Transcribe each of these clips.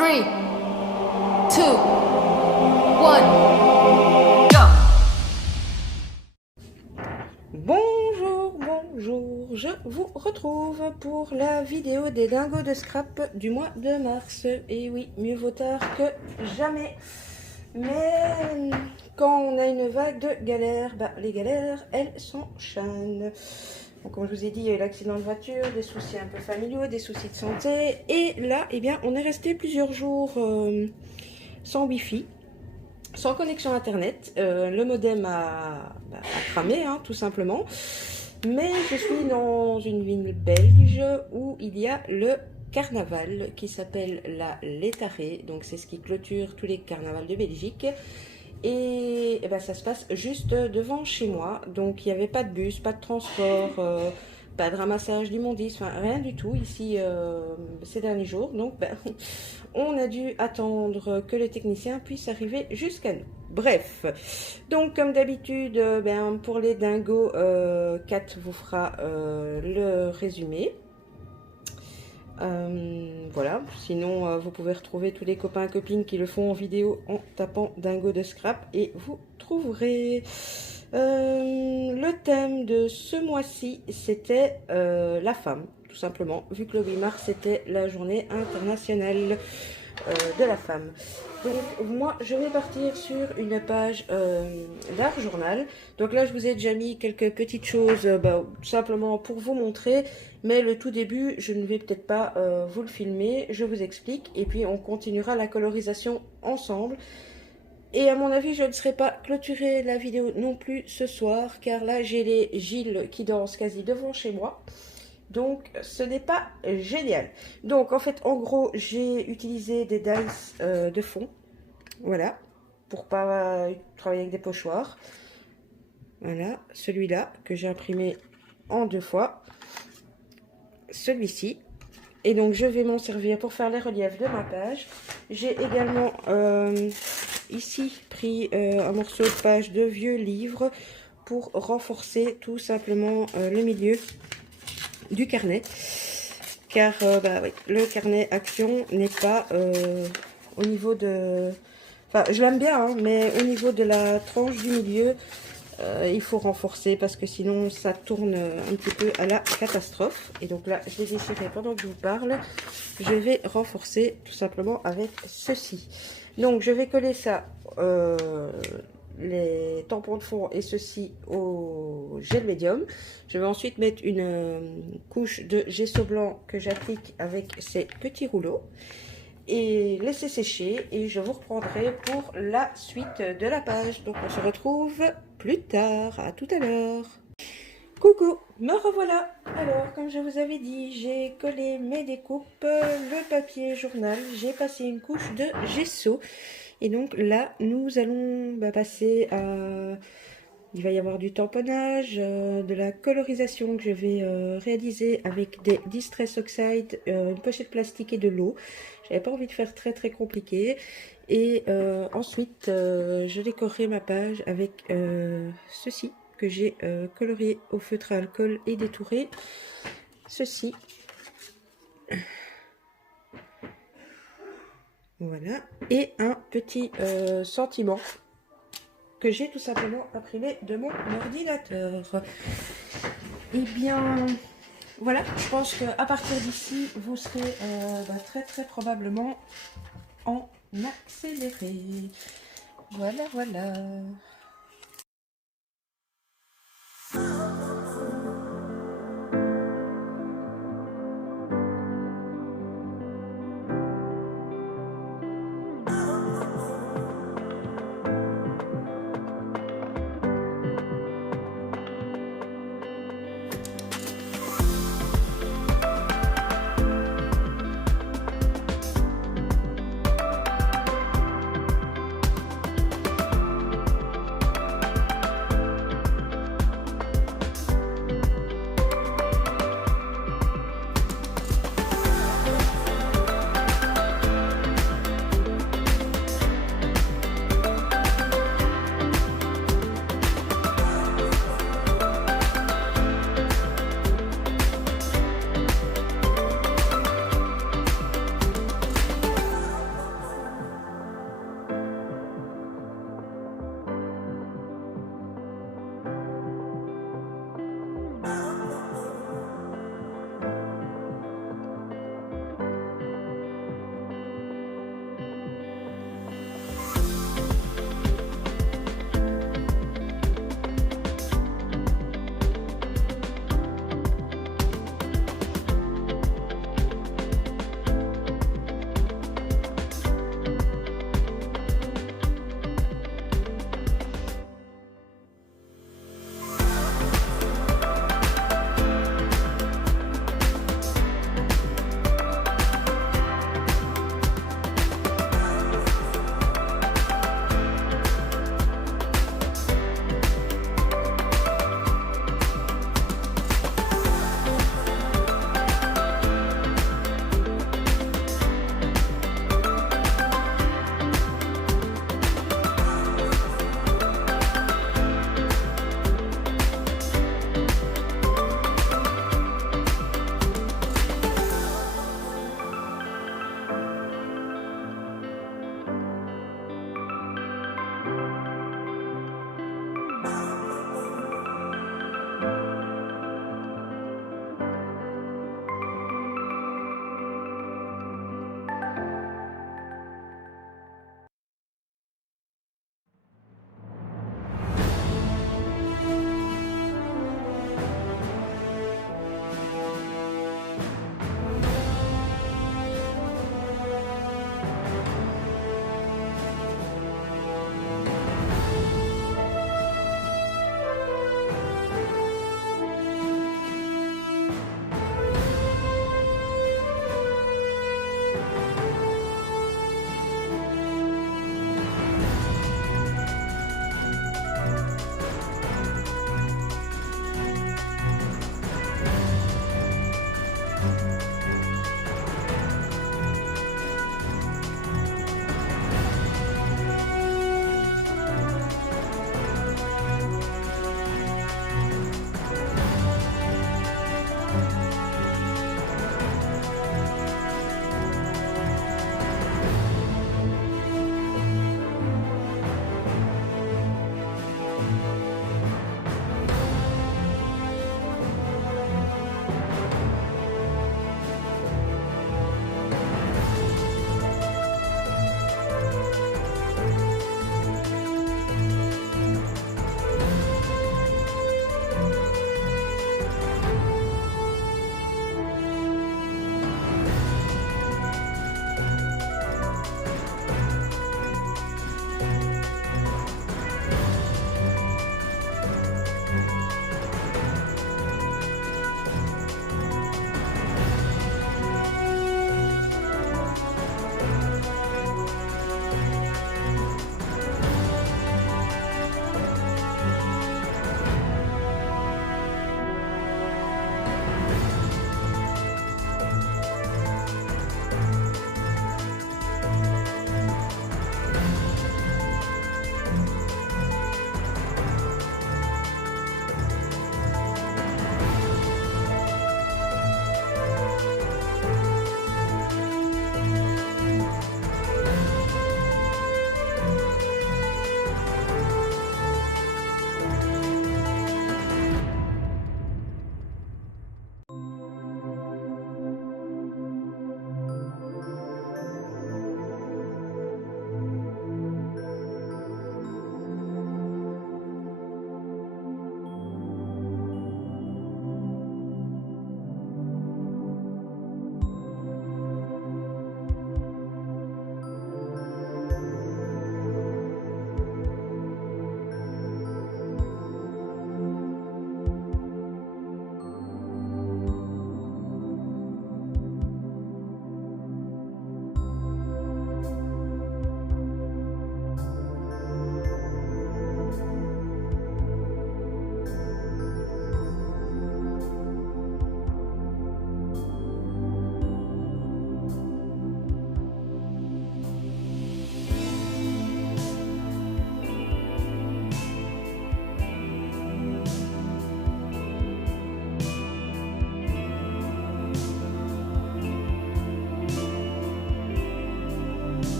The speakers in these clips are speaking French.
3, 2, 1, go! Bonjour, bonjour, je vous retrouve pour la vidéo des dingos de scrap du mois de mars. Et oui, mieux vaut tard que jamais. Mais quand on a une vague de galères, les galères, elles s'enchaînent. Donc, comme je vous ai dit, il y a eu l'accident de voiture, des soucis un peu familiaux, des soucis de santé. Et là, eh bien, on est resté plusieurs jours sans Wi-Fi. Sans connexion internet, le modem a cramé, hein, tout simplement. Mais je suis dans une ville belge où il y a le carnaval qui s'appelle la Létarée. Donc c'est ce qui clôture tous les carnavals de Belgique. Et ça se passe juste devant chez moi. Donc il n'y avait pas de bus, pas de transport, pas de ramassage d'immondices, enfin rien du tout ici ces derniers jours. Donc on a dû attendre que le technicien puisse arriver jusqu'à nous. Bref, donc comme d'habitude, pour les dingos, Kat vous fera le résumé. Voilà, sinon vous pouvez retrouver tous les copains et copines qui le font en vidéo en tapant dingo de scrap et vous trouverez. Le thème de ce mois-ci c'était la femme, tout simplement, vu que le 8 mars c'était la journée internationale de la femme. Donc moi je vais partir sur une page d'art journal. Donc là je vous ai déjà mis quelques petites choses tout simplement pour vous montrer, mais le tout début je ne vais peut-être pas vous le filmer, je vous explique et puis on continuera la colorisation ensemble. Et à mon avis je ne serai pas clôturer la vidéo non plus ce soir, car là j'ai les Gilles qui dansent quasi devant chez moi. Donc ce n'est pas génial. Donc en fait en gros j'ai utilisé des dice de fond. Voilà. Pour pas travailler avec des pochoirs. Voilà. Celui-là que j'ai imprimé en 2 fois. Celui-ci. Et donc je vais m'en servir pour faire les reliefs de ma page. J'ai également ici pris un morceau de page de vieux livre pour renforcer tout simplement le milieu du carnet, car oui, le carnet action n'est pas au niveau de, enfin je l'aime bien hein, mais au niveau de la tranche du milieu il faut renforcer parce que sinon ça tourne un petit peu à la catastrophe. Et donc là je l'ai déchiré pendant que je vous parle, je vais renforcer tout simplement avec ceci. Donc je vais coller ça les tampons de fond et ceci au gel médium. Je vais ensuite mettre une couche de gesso blanc que j'applique avec ces petits rouleaux et laisser sécher, et je vous reprendrai pour la suite de la page. Donc on se retrouve plus tard, à tout à l'heure. Coucou, me revoilà. Alors comme je vous avais dit, j'ai collé mes découpes, le papier journal, j'ai passé une couche de gesso. Et donc là, nous allons passer à... Il va y avoir du tamponnage, de la colorisation que je vais réaliser avec des Distress Oxide, une pochette plastique et de l'eau. J'avais pas envie de faire très très compliqué. Et ensuite, je décorerai ma page avec ceci que j'ai colorié au feutre à alcool et détouré. Ceci. Voilà, et un petit sentiment que j'ai tout simplement imprimé de mon ordinateur. Et bien, voilà, je pense qu'à partir d'ici, vous serez très très probablement en accéléré. Voilà, voilà.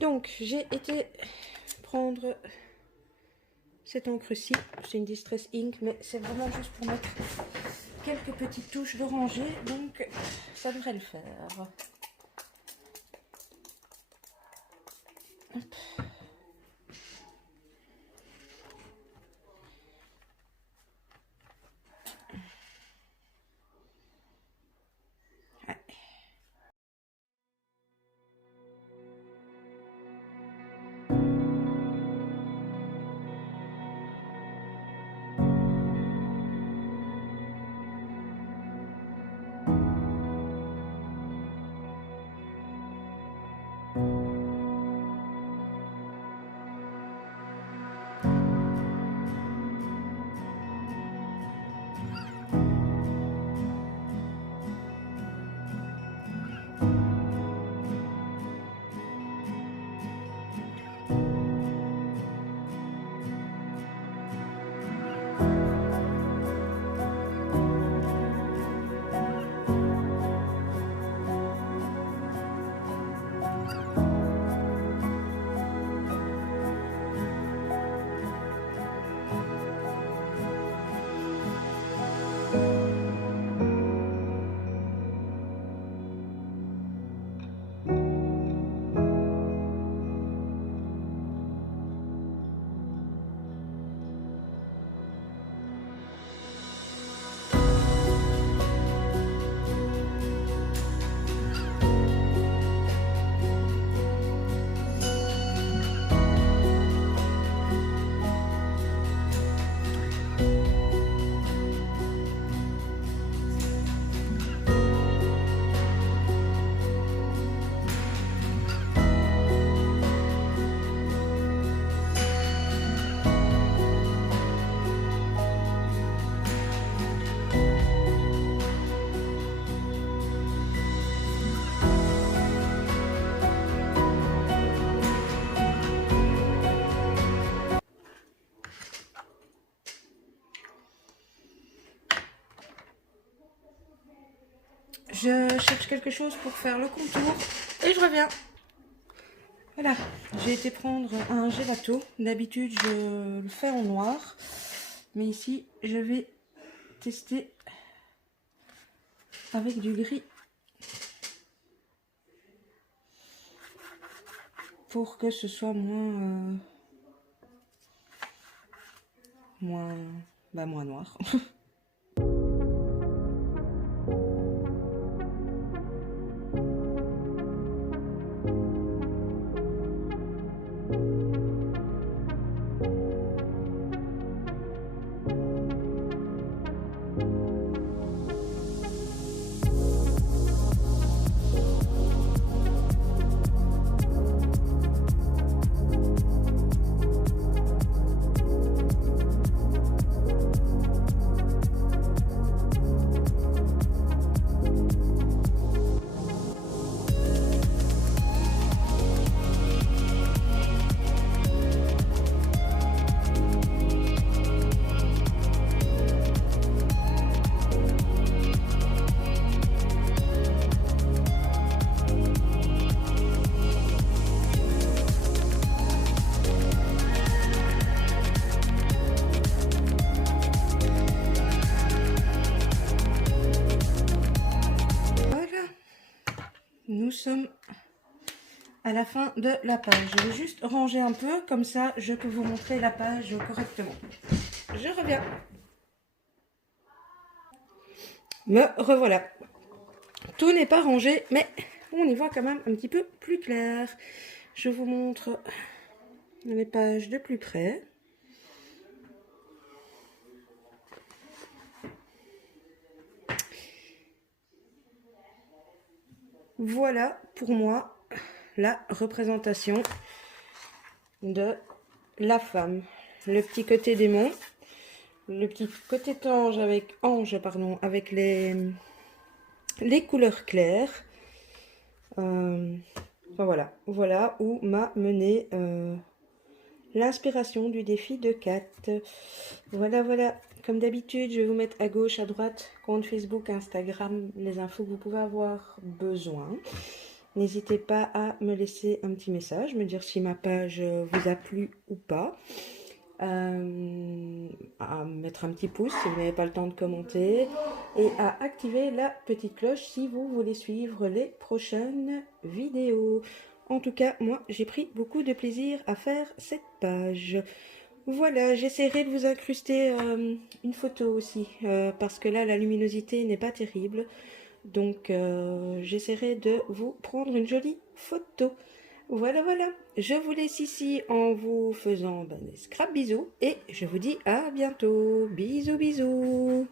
Donc, j'ai été prendre cette encre-ci. C'est une Distress Ink, mais c'est vraiment juste pour mettre quelques petites touches d'oranger. Donc, ça devrait le faire. Hop. Je cherche quelque chose pour faire le contour et je reviens. Voilà, j'ai été prendre un gelato. D'habitude, je le fais en noir. Mais ici, je vais tester avec du gris. Pour que ce soit moins noir. Nous sommes à la fin de la page. Je vais juste ranger un peu, comme ça je peux vous montrer la page correctement. Je reviens. Me revoilà. Tout n'est pas rangé, mais on y voit quand même un petit peu plus clair. Je vous montre les pages de plus près. Voilà pour moi la représentation de la femme. Le petit côté démon, le petit côté ange avec les couleurs claires. Enfin voilà où m'a mené l'inspiration du défi de Kat. Voilà. Comme d'habitude, je vais vous mettre à gauche, à droite, compte Facebook, Instagram, les infos que vous pouvez avoir besoin. N'hésitez pas à me laisser un petit message, me dire si ma page vous a plu ou pas. À mettre un petit pouce si vous n'avez pas le temps de commenter et à activer la petite cloche si vous voulez suivre les prochaines vidéos. En tout cas, moi, j'ai pris beaucoup de plaisir à faire cette page. Voilà, j'essaierai de vous incruster une photo aussi, parce que là, la luminosité n'est pas terrible. Donc, j'essaierai de vous prendre une jolie photo. Voilà, voilà. Je vous laisse ici en vous faisant des scrap bisous et je vous dis à bientôt. Bisous, bisous.